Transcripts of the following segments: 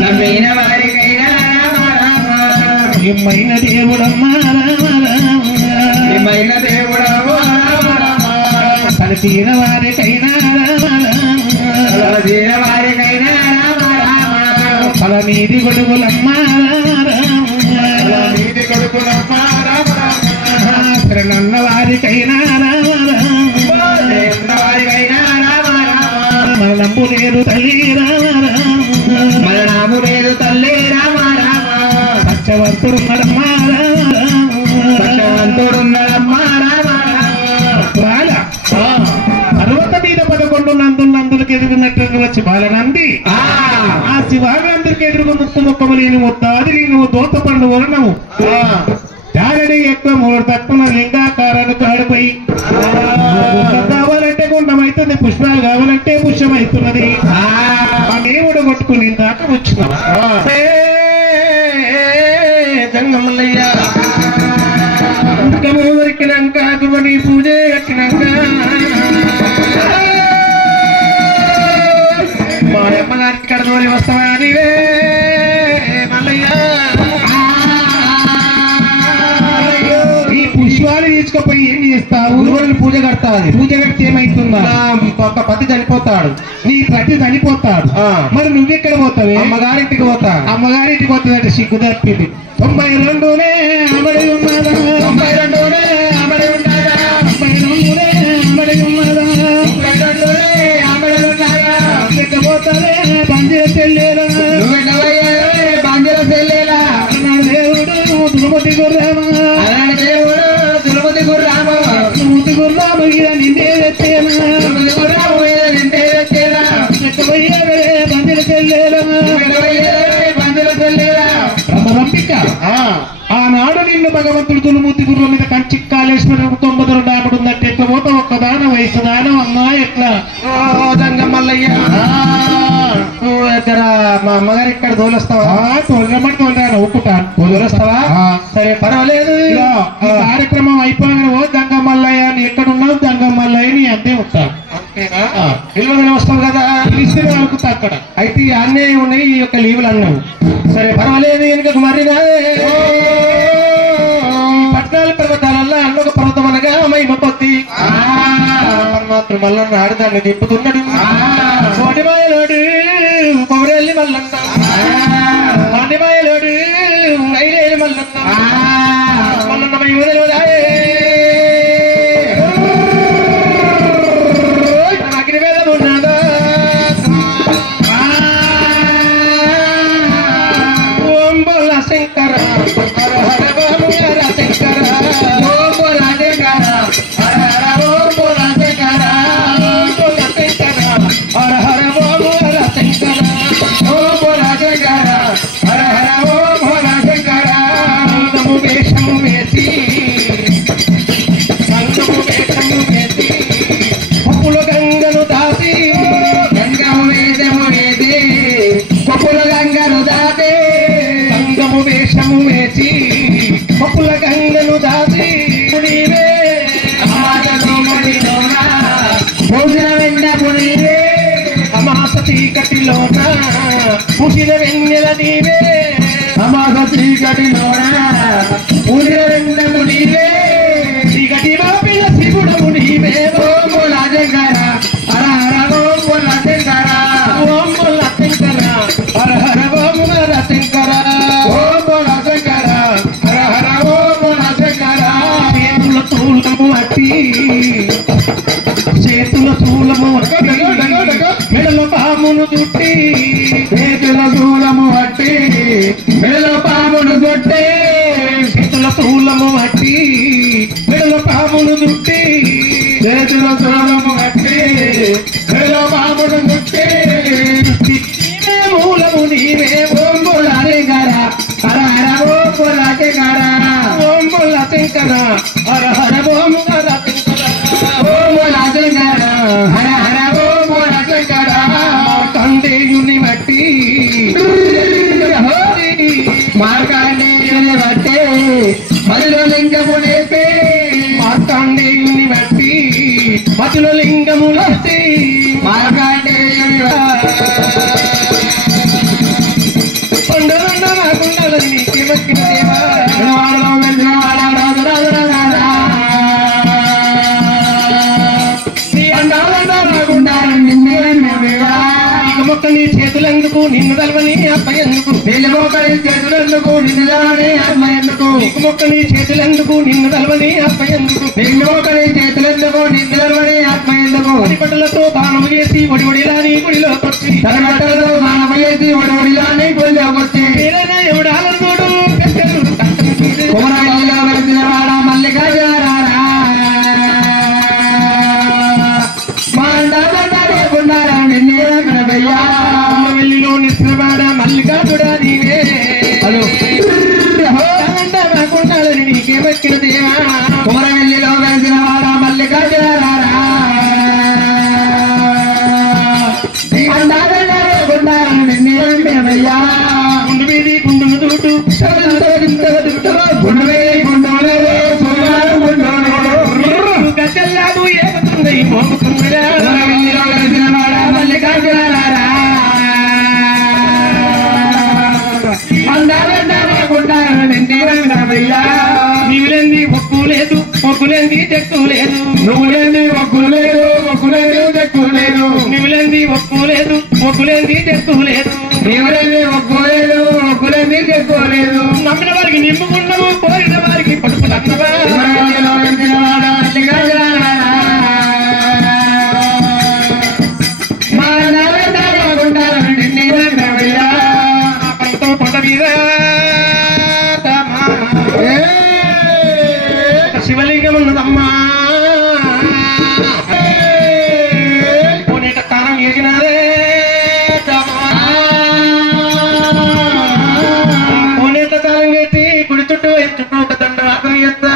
నమ్మిన వారికైనా నిమ్మైన దేవుడమ్మా నిమ్మైన దేవుడవు తలచిన వారికైనా తలచిన వారికైనా తల మీది గొడుగులమ్మా నీతి కొడుకులమ్మా శరణన్న వారికైనా వారికైనా మరణము లేదు తల్లి మరణము లేదు తల్లి రామ రామ సత్యవంతుడున్నడమ్మా సత్యవంతుడున్నడమ్మా రామ బాల పర్వత మీద 11 నందులకు ఎదుగున్నట్టు వచ్చి బాలనంది ఆ శివానందుడికి ఎదురుగా ముక్కు లేని ముత్తాది నువ్వు దోత పండు వర్ణము జాగడి ఎక్కువ 3 తక్కువ లింగాకారాన్ని కాడిపై కావాలంటే గుండమైతుంది పుష్పాలు కావాలంటే పుష్పమైతున్నది ఆ దేవుడు కొట్టుకుని దాకా వచ్చిన జంగమల్లయ్య ఇంకా దొరికినాక అదుమని పూజ కట్టినాక మా అమ్మగారికి కడదోలి వస్తావా నీవే మల్లయ్య ఈ పుష్పాలు తీసుకుపోయి ఏం చేస్తావు గురువులను పూజ కడతాది పూజ కడితే ఏమైతుందా ఒక పతి చనిపోతాడు నీ ప్రతి చనిపోతాడు మరి నువ్వెక్కడ పోతావు అమ్మగారింటికి పోతా అమ్మగారింటికి పోతుందంటే సిగ్గు తప్పింది 92 అమడి ఉన్నదా 92 అమడి ఉన్నాడా 92 అమడి ఉన్నదా 92 అమడి ఉన్నాడా పోతానే బంజే చెల్లేరా బంజల చెల్లేలా దేవుడు దుర్మతి గుర్రామ అలాంటి దేవుడు దుర్మతి గుర్రామ దుర్మతి గుర్రామ మీద నిండే వచ్చేనా దుర్మతి గుర్రామ మీద నిండే వచ్చేలా బంజల చెల్లేరా బంజల చెల్లేలా రమరంపిక ఆనాడు నిన్ను భగవంతుడు తులుమూర్తి గుర్ర మీద కంచి కాళేశ్వరం 92 ఆమెడు ఉందంటే ఎట్లా పోతా ఒక్కదాన వయసు దానం అన్నా ఎట్లా మల్లయ్య నువ్వు ఇక్కడ మా అమ్మగారు ఇక్కడ తోలొస్తావా తోలమని తోలరాను ఒప్పుతాను తోలొస్తావా సరే పర్వాలేదు ఈ కార్యక్రమం అయిపోయిన ఓ దంగమల్లయ్య అని ఎక్కడున్నావు దంగమల్లయ్య నీ అంతే ఉంటాను పిలువని వస్తావు కదా పిలిస్తే వాళ్ళకు అక్కడ అయితే అన్నీ ఉన్నాయి ఈ యొక్క లీవులు అన్నావు సరే పర్వాలేదు వెనుకకు మర్రిగా పట్నాల పర్వతాలల్లో అన్నొక పర్వతం అనగా మహిమ పొత్తి పరమాత్మ మల్లన్న ఆడదాన్ని దింపుతున్నాడు కోటిమాయలోడు పౌరెల్లి మల్లన్న కోటిమాయలోడు ఐలేలి మల్లన్న మల్లన్న మహిమ తెలియదాయే అగ్ని వేదం ఉన్నదా ఓం బోల శంకర హర హర బోల శంకర ఓం బోల శంకర హర హర ఓం బోల శంకర ఓం బోల శంకర హర హర బోల శంకర ఓం బోల శంకర హర హర ఓం బోల శంకర సంగము వేషము వేసి పప్పుల గంగను దాటి గంగము వేదము వేది పప్పుల గంగను దాటి గంగము వేషము వేసి పప్పుల గంగను దాటి నీవే పూసిన వెన్నెపు నీవే అమాస చీకటిలోన పూసిన వెన్నెల నీవే అమాస చీకటిలోన పూసిన వెన్నెము నీవే చీకటి మాపిల శివుడము నీవే ఓం బోల శంకర హర హర ఓం బోల శంకర ఓం బోల శంకర హర హర ఓం బోల శంకర ఓం బోల శంకర హర హర ఓం బోల శంకర చేతుల తూలము అట్టి చేతుల తూలము మెడలో పామును చుట్టి చేతుల తూలము అట్టి మెడలో పామును చుట్టి చేతుల తూలము అట్టి మెడలో పామును చుట్టి చేతుల తూలము అట్టి మెడలో పామును చుట్టి మూలము నీవే ఓం బోల శంకర హర హర ఓం బోల శంకర ఓం బోల శంకర హర హర ఓం బోల శంకర ఓం బోల శంకర హర హర ఓం బోల శంకర కందేయుని బట్టి మార్కండేయుని బట్టి మదిలో లింగము లేపే మార్కండేయుని బట్టి మదిలో లింగము లేపి మార్కండేయుని మొక్క నీ చేతులెందుకు నిన్ను తలవని అప్ప ఎందుకు నీళ్ళ మొక్క నీ చేతులెందుకు నిన్ను తలవని అమ్మ ఎందుకు నీకు మొక్క నీ చేతులెందుకు నిన్ను తలవని అప్ప ఎందుకు నీళ్ళ మొక్క నీ చేతులెందుకు నిన్ను తలవని అమ్మ ఎందుకు బట్టలతో దానం చేసి ఒడిలా నీ గుడిలోకొచ్చి తన బట్టలతో దానం చేసి ఒడిలా నీ గుడిలోకొచ్చి ఎవడాలనుకోడు కుమరవెల్లిలో వెలిసిన వాడ మల్లికార్జున వెళ్ళిలో నిశ్రవాడ మల్లికార్జుడా నీవే రాకుండాలని నీకేమెక్కిన దేవా కుమరవెల్లిలో వెలిసిన వాడ మల్లికార్జున గుండు మీది గుండును దూటు గజల్లాగు ఏమవుతుంది మోగుతుందిరా నీవులేంది ఒక్కు లేదు ఒక్కులేంది చెక్కు లేదు నువ్వులేంది ఒక్కు లేదు ఒక్కులేదు చెక్కు లేదు నీవులేంది ఒక్కు లేదు ఒక్కులేంది చెక్కు లేదు నీవులేంది ఒక్కు లేదు ఒక్కులేంది చెక్కు లేదు నమ్మిన వారికి నింపుకున్నావు కోరిన వారికి పడుపు తన్నవా కొండ మీద శివలింగం ఉన్నదమ్మా పోనీట కారం ఎగినారే పోనీట కాలం కట్టి గుడి చుట్టూ చుట్టూ ఒక దండ ఎత్తా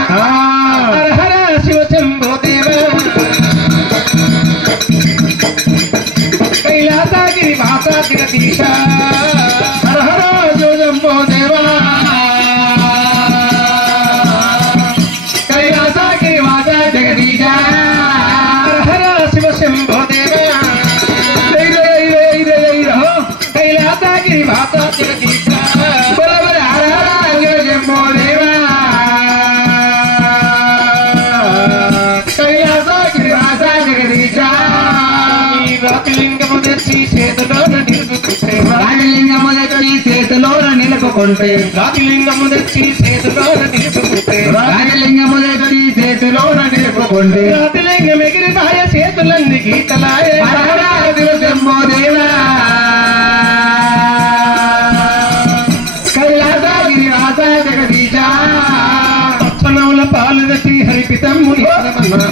హర శివ శంభో దేవ కైలాసగిరి మాతా జగదీశ హర హర శివ శంభో దేవ కైలాసగిరి మాతా జగదీశ హర హర శివ శంభో దేవ కైలాసగిరి మాతా జగదీశ హర హర శివ శంభో దేవ కైలాసగిరి మాతా జగదీశ రాతిలింగము తెచ్చి చేతిలో నిలుపుకుంటే రాజలింగము తెచ్చి చేతిలోన నిలుపుకుంటే రాతిలింగము తెచ్చి చేతిలో నిలుపుకుంటే రాజలింగము తెచ్చి చేతిలోన నిలుపుకుంటే రాతిలింగం ఎగిరిపాయ చేతులన్నీ గీతలాయ హర హర శివ శంభో దేవ కైలాసగిరి మాతా జగదీశ పచ్చనముల పాలు తెచ్చి హరిపితమ్ము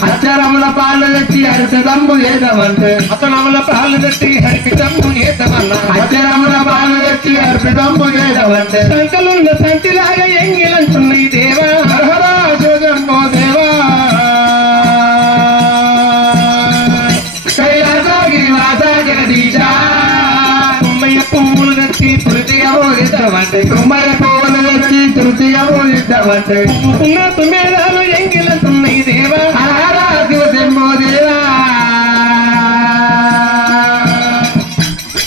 అక్షరముల పాలు తెచ్చి హరితమ్ము లేదమంటే అతనముల పాలు తెచ్చి హరిపితమ్ము నేతమన్న అక్షరముల పాలు తెచ్చి హరితమ్ము లేదమంటే సంకలున్న సంతిలాగా ఎంగిలంటున్నాయి దేవా హర హర శివ శంభో దేవ కైలాసగిరి మాతా జగదీశ కొమ్మయ్య పువ్వులు తెచ్చి తృతీయ ఊరిద్దామంటే కుమ్మర పువ్వులు తెచ్చి తృతీయ ఊరిద్దామంటే పువ్వుకున్న తుమ్మేదాలు ఎంగిలంటున్నాయి దేవా హర హర శివ శంభో దేవ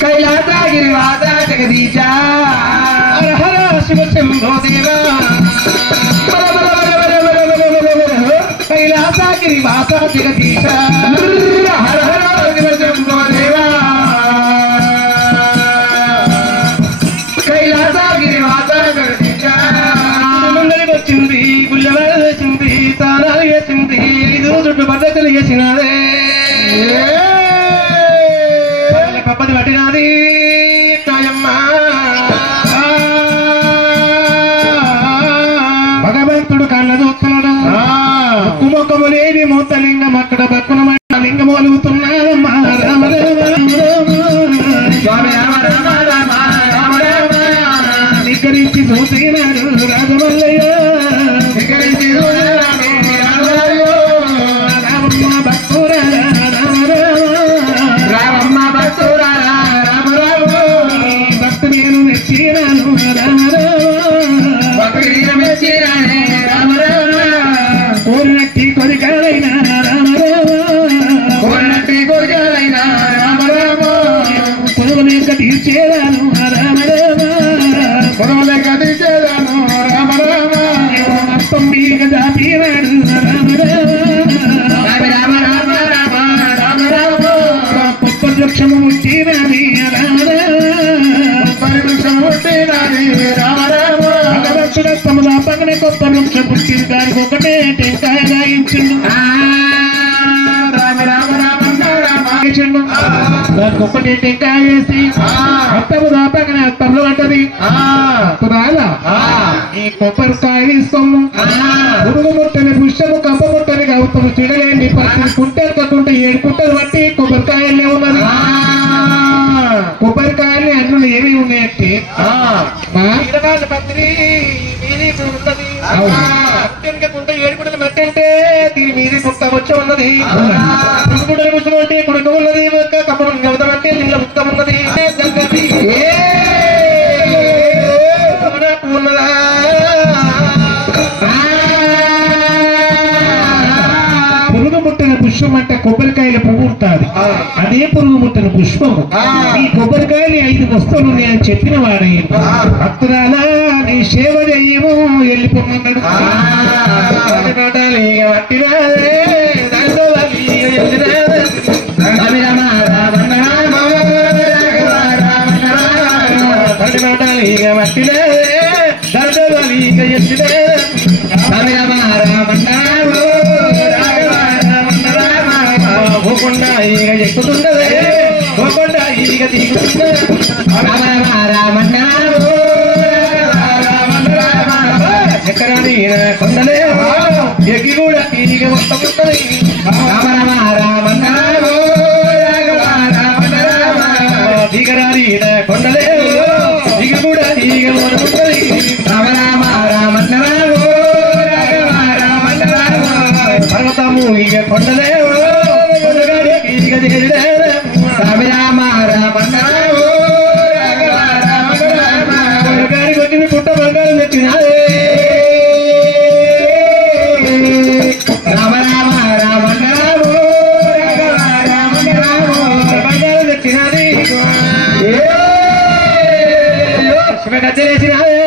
కైలాసగిరి మాతా జగదీశ హర హర శివ శంభో దేవా కైలాసగిరి మాతా జగదీశ హర హర శివ శంభో దేవ కైలాసగిరి మాతా జగదీశ ముందరికి వచ్చింది గుళ్ళెవాడ వేసింది తానాలు వేసింది 5 చుట్టూ పద్ధతులు వేసినదే పప్పది పట్టినది కాయమ్మ భగవంతుడు కళ్ళ చూస్తున్నాడు కుమొక్కము లేని మూతలింగం అక్కడ బక్కున లింగం ఒలుగుతున్నాడమ్మా రామ రామ స్వామి రామ రామ రామ రామ రామ నిగ్గరించి చూసినాడు రాజమల్లయ్య నిగ్గరించి చూసినాడు రాజమల్లయ్య రామమ్మ భక్తురా రామ రామ రామమ్మ భక్తురారా రామ రామ భక్తు నేను మెచ్చినాను రామ రామ భక్తుడిని మెచ్చినానే రామ రామ కోరినట్టి కొరికాలైన రామ రామ కోరినట్టి కోరికలైన రామ రామ కొనుగోలు యొక్క తీర్చేదాను రామ రామ కొరవలేక తీర్చేదాను రామ రామ తొమ్మిది దాపినాడు రామ రామ రామ రామ రామ రామ రామ గొప్ప వృక్షము ఉంచినది రామ కొత్త వృక్షం పుట్టింది దానికి ఒకటే టెంకాయ గాయించిండు దానికి ఒకటే టెంకాయ వేసి అత్తము దాపగానే అత్తంలో అంటది ఈ కొబ్బరికాయ తీసుకోము పురుగు ముట్టని పుష్పము కప్ప ముట్టని గౌతము చిడలేండి 10 కుంటలు కట్టుంటే 7 కుంటలు బట్టి కొబ్బరికాయలే ఉన్నది కొబ్బరికాయలు అన్నులు ఏమి ఉన్నాయంటే ఏడుకుంటలు మట్టి అంటే దీని మీది ముక్క వచ్చి ఉన్నది పురుగుడలు పుష్పం అంటే కుడుకు ఉన్నది కప్ప గౌతం అంటే నీళ్ళ ముక్క ఉన్నది ఉన్నదా పురుగు ముట్టిన పుష్పం అంటే కొబ్బరికాయల పువ్వు ఉంటుంది అదే పురుగు ముట్టిన పుష్పము ఈ కొబ్బరికాయలు 5 వస్తువులు ఉన్నాయని చెప్పిన వాడే భక్తురాలా నీ సేవ చెయ్యము వెళ్ళిపోమన్నాడు పోకుండా ఈగ ఎక్కుతుండదే పోకుండా ఈగ దిగుతుండదే ఎక్కడని కొండలే ఎగి కూడా ఈగ వస్తుంది దిగరాని కొండలే దిగి కూడా ఈగ వస్తుంది పర్వతము ఈగ కొండలే ఈగ దిగ కొట్టిన పుట్ట బంగారం తెచ్చినాదే బంగారం తెచ్చినది శివగచ్చినాదే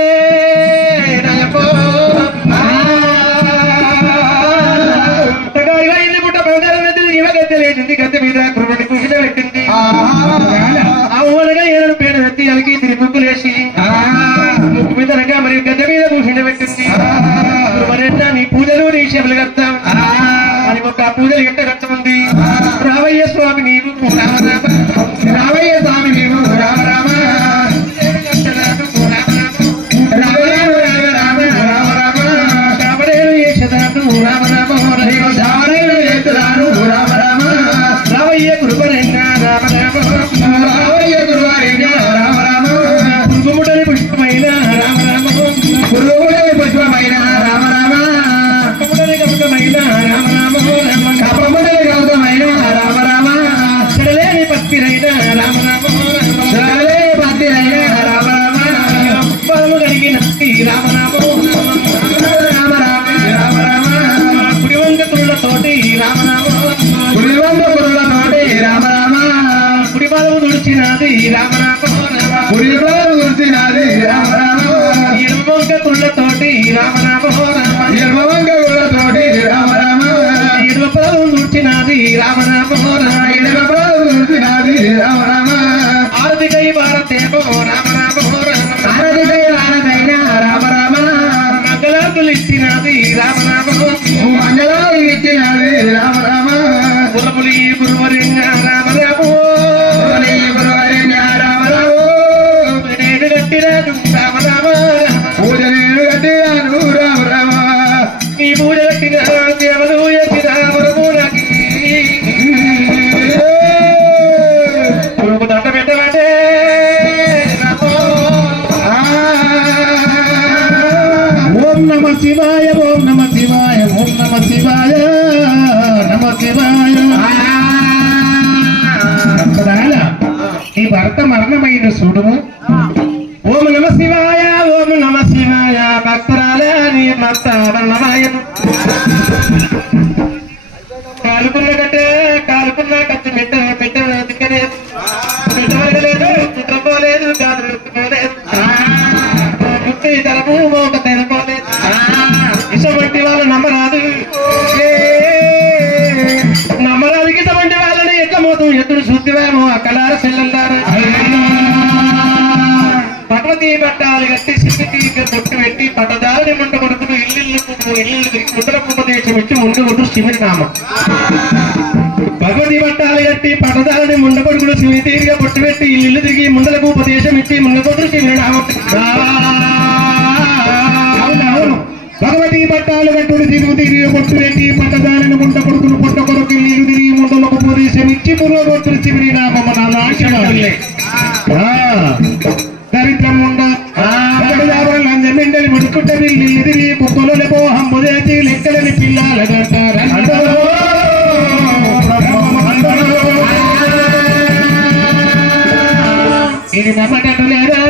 పుట్ట బంగారం ఇవ్వగచ్చలేసింది గద్దె మీద కృపణి కుషిత పెట్టింది ఆ ఊరగా 7 పేరు ఎత్తి అలికి తిరిగి ముక్కులేసి ముక్కు మీద రగా మరి గద్దె మీద కూర్చుండ పెట్టింది మరెన్నా నీ పూజలు నీ శబలు కడతాం అని ఒక పూజలు ఎట్ట కట్టమంది రావయ్య స్వామి నీవు రావయ్య స్వామి నీవు రామ రామ రామరేణు యశదాను రామ రామ రామరేణు యశదాను రామ రామ రావయ్య గురువరెన్న రామ రామ రావయ్య గురువరెన్న రామ రామ గురుముడని పుష్పమైన రామ రామ గురుముడని పుష్పమైన రామ రామ కపముడని కపకమైన రామ రామ కపముడని కపకమైన రామ రామ చెడలేని పత్తిరైన రామ రామ చెడలేని పత్తిరైన రామ రామ బలము కలిగిన రామ రామ రామ రామ రామ రామ కుడివంక కుళ్ళతోటి రామ రామ కుడివంక కుళ్ళతోటి రామ రామ కుడి బలము తుడిచినది రామ రామ కుడి బలము తుడిచినది రామ రామ ఎడమవంక కుళ్ళతోటి రామ రామ ఎడమవంక కుళ్ళతోటి రామ రామ ఎడమ బలము తుడిచినది రామ రామ ఎడమ బలము తుడిచినది రామ రామ ఆరతికై భారతేమో రామ రామ ఆరతికై భారతైన రామ రామ మంగళాకులు ఇచ్చినది రామ రామ మంగళాలు ఇచ్చినది రామ రామ పులపులి గురువరిణ రామ రామ గురువరిణ రామ రామ నేను కట్టినాను రామ రామ పూజ నేను కట్టినాను రామ రామ ఈ పూజ కట్టిన దేవలు ఎక్కిన వరములకి పురుగు దండ పెట్టమంటే ఓం నమ శివాయ ఓం నమ శివాయ ఓం నమ శివాయ నమ శివాయ ఈ భర్త మరణమైన చూడుము ఓం నమ శివాయ ఓం నమ శివాయ భక్తరాల నీ భర్త మరణమాయను కాలుకున్న కట్టే కాలుకున్న కత్తి పెట్టలేదు పెట్టలేదు కుట్రపోలేదు గాజులు ఎత్తుకోలేదు ముక్తి తరపు మోక తెరపోలేదు ఇటువంటి వాళ్ళు నమ్మరాదు నమ్మరాదుకి ఇటువంటి వాళ్ళని ఎక్కమోతూ ఎదురు శుద్ధివేమో అక్కలార చెల్లెల్లారు భగవతి పట్టాలు కట్టి బొట్టు పెట్టి పట్టదారిని ముండ కొడుకులు ఇల్లు ముందర ఉపదేశం ఇచ్చి ముందు శివుని నామం భగవతి పట్టాలు కట్టి పట్టదారిని ముండ కొడుకులు శివుని తీరిగా బొట్టు పెట్టి ఇల్లు తిరిగి ముందలకు ఉపదేశం ఇచ్చి ముందు కొడుకు శివుని నామం భగవతి పట్టాలు కట్టుడు తిరుగు తిరిగి బొట్టు పెట్టి పట్టదారిని ముండ కొడుకులు పొట్ట కొడుకు ఇల్లు తిరిగి ముండలకు ఉపదేశం ఇచ్చి పురోగతులు శివుని నామం నా ఆశలే దరిద్రం ఉండ లంజమెండలి ముడుకుంటే ఇల్లు తిరిగి కుక్కలు పోహంబు చేసి లెక్కలని పిల్లలు ఇది నమ్మటం లేదా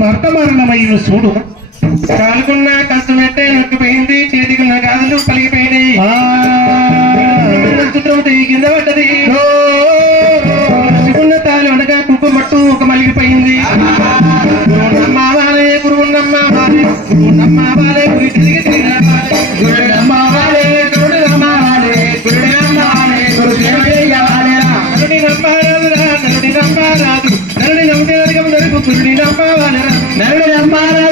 వర్తమానమైన చూడు కాలుకున్న కష్టమెట్టే నొక్కిపోయింది చేతికున్న గాజులు పలిగిపోయినాయి కింద పడ్డది శివున్న తాలి ఉండగా కుంకుమట్టు ఒక మలిగిపోయింది గురువున్నమ్మావాలే గురువున్నమ్మావాలే గురువున్నమ్మావాలే గురి తిరిగి గురుడమ్మావాలే గురుడమ్మావాలే గురుడమ్మావాలే గురుడమ్మావాలే నరుడి నమ్మారాదురా నరుడి నమ్మారాదు నరుడి నమ్మితే నరుగు గురుడి నమ్మావాలరా నరుడి నమ్మారాదు